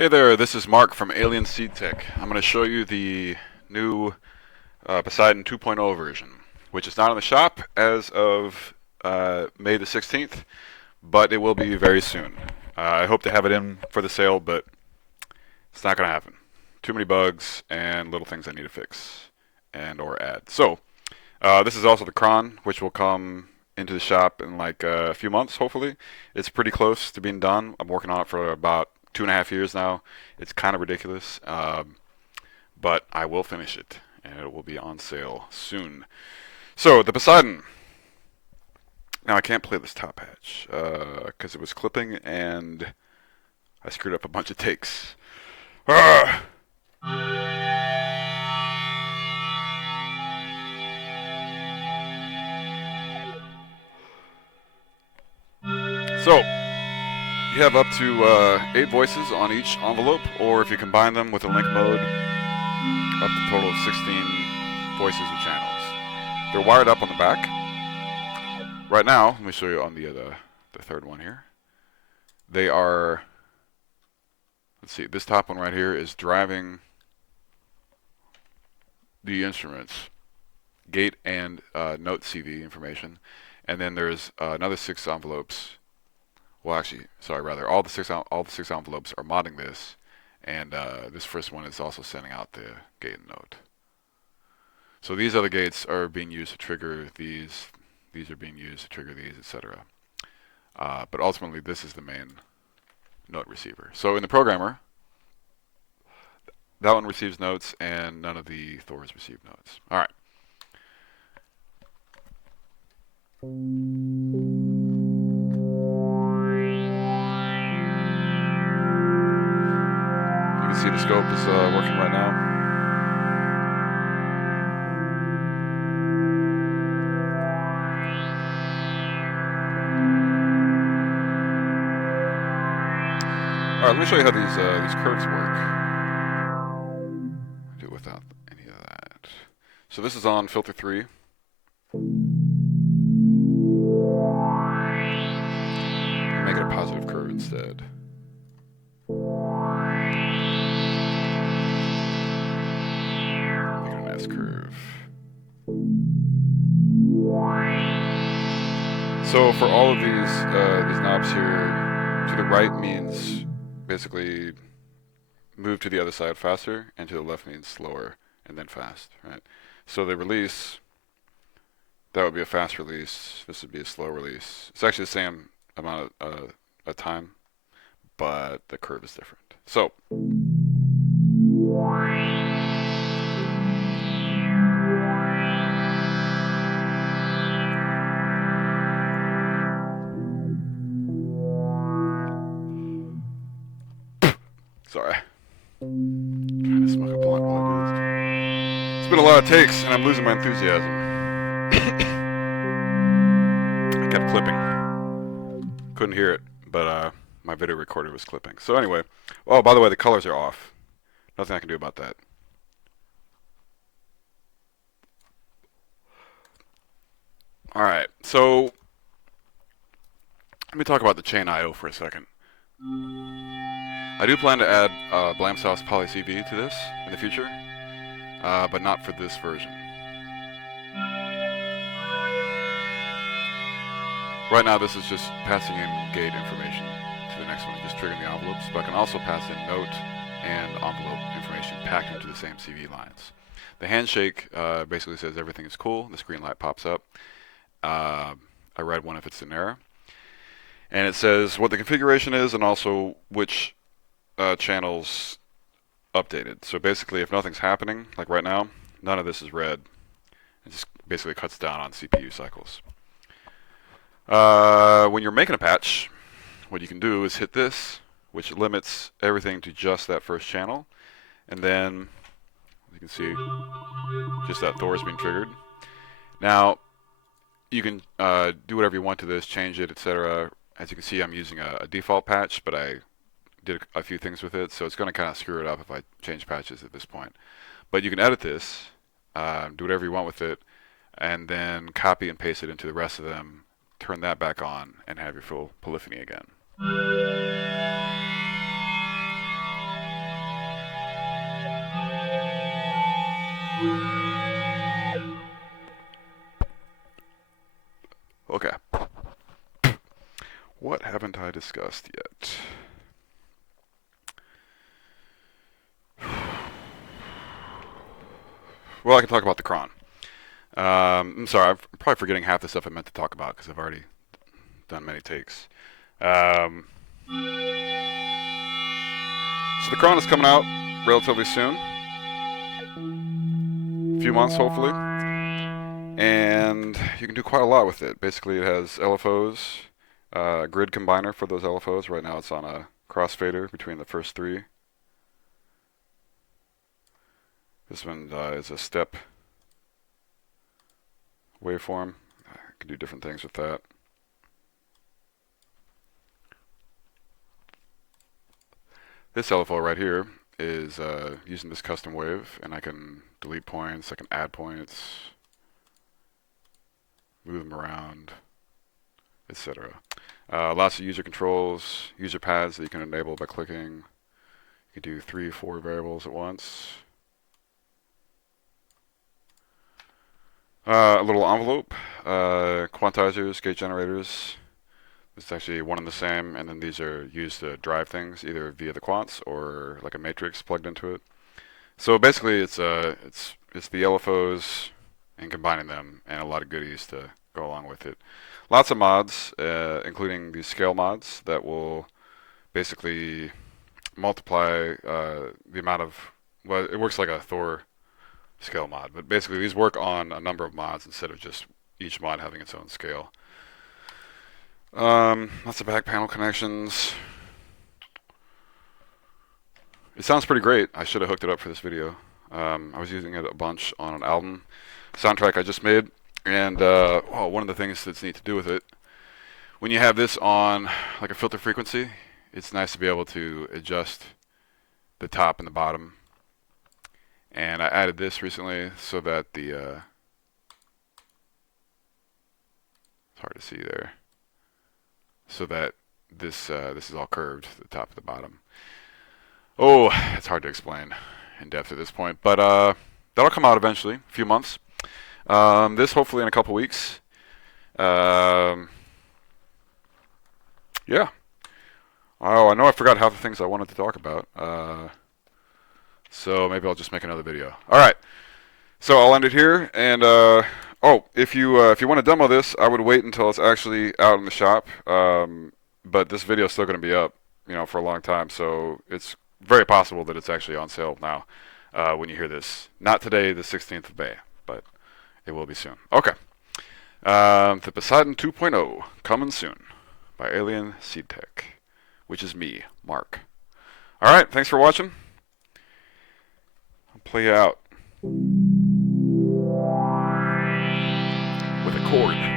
Hey there, this is Mark from Alien Seed Tech. I'm going to show you the new Poseidon 2.0 version, which is not in the shop as of May the 16th, but it will be very soon. I hope to have it in for the sale, but it's not going to happen. Too many bugs and little things I need to fix and or add. So, this is also the KRON, which will come into the shop in like a few months, hopefully. It's pretty close to being done. I'm working on it for about 2.5 years now. It's kind of ridiculous, but I will finish it, and it will be on sale soon. So, the Poseidon. Now, I can't play this top hatch because it was clipping, and I screwed up a bunch of takes. Ah! So, you have up to 8 voices on each envelope, or if you combine them with a link mode, up to a total of 16 voices or channels. They're wired up on the back. Right now, let me show you on the third one here. They are, let's see, this top one right here is driving the instruments, gate and note CV information. And then there's another 6 envelopes. Well, actually, sorry, rather, all the six envelopes are modding this, and this first one is also sending out the gate and note. So these other gates are being used to trigger these. These are being used to trigger these, etc. But ultimately, this is the main note receiver. So in the programmer, that one receives notes, and none of the Thors receive notes. All right. You can see the scope is working right now. All right, let me show you how these curves work. Do it without any of that. So this is on filter 3. Make it a positive curve instead. Make it an S curve. So for all of these knobs here, to the right means basically move to the other side faster, and to the left means slower and then fast, right? So the release, that would be a fast release. This would be a slow release. It's actually the same amount of time, but the curve is different. So sorry. I'm trying to smoke a blunt while I do this. It's been a lot of takes, and I'm losing my enthusiasm. I kept clipping. Couldn't hear it, but my video recorder was clipping. So anyway, oh, by the way, the colors are off. Nothing I can do about that. All right, so let me talk about the chain I/O for a second. I do plan to add Blamsauce Poly CV to this in the future, but not for this version. Right now, this is just passing in gate information to the next one, just triggering the envelopes, but I can also pass in note and envelope information packed into the same CV lines. The handshake basically says everything is cool. This green light pops up. I read one if it's an error. And it says what the configuration is and also which channels updated. So basically, if nothing's happening, like right now, none of this is red. It just basically cuts down on CPU cycles. When you're making a patch, what you can do is hit this, which limits everything to just that first channel. And then, you can see, just that Thor is being triggered. Now, you can do whatever you want to this, change it, etc. As you can see, I'm using a default patch, but I did a few things with it, so it's going to kind of screw it up if I change patches at this point. But you can edit this, do whatever you want with it, and then copy and paste it into the rest of them, turn that back on, and have your full polyphony again. haven't I discussed yet? Well, I can talk about the KRON. I'm sorry, I'm probably forgetting half the stuff I meant to talk about because I've already done many takes. So the KRON is coming out relatively soon, a few months hopefully, and you can do quite a lot with it. Basically, it has LFOs, grid combiner for those LFOs. Right now, it's on a crossfader between the first three. This one is a step waveform. I can do different things with that. This LFO right here is using this custom wave, and I can delete points, I can add points, move them around, etc. Lots of user controls, user paths that you can enable by clicking. You can do 3 or 4 variables at once. A little envelope, quantizers, gate generators. It's actually one and the same, and then these are used to drive things either via the quants or like a matrix plugged into it. So basically, it's the LFOs and combining them, and a lot of goodies to go along with it. Lots of mods, including these scale mods that will basically multiply the amount of. Well, it works like a Thor scale mod, but basically these work on a number of mods instead of just each mod having its own scale. Lots of back panel connections. It sounds pretty great. I should have hooked it up for this video. I was using it a bunch on an album soundtrack I just made, and one of the things that's neat to do with it, when you have this on like a filter frequency, it's nice to be able to adjust the top and the bottom. And I added this recently so that the it's hard to see there, so that this is all curved, the top and the bottom. Oh, it's hard to explain in depth at this point, but that'll come out eventually, a few months. This hopefully in a couple weeks. Yeah. Oh, I know I forgot half the things I wanted to talk about. So maybe I'll just make another video. All right. So I'll end it here. And if you want to demo this, I would wait until it's actually out in the shop. But this video is still going to be up, for a long time. So it's very possible that it's actually on sale now when you hear this. Not today, the 16th of May, but it will be soon. Okay. The Poseidon 2.0 coming soon by Alien Seed Tech, which is me, Mark. All right. Thanks for watching. I'll play you out with a chord.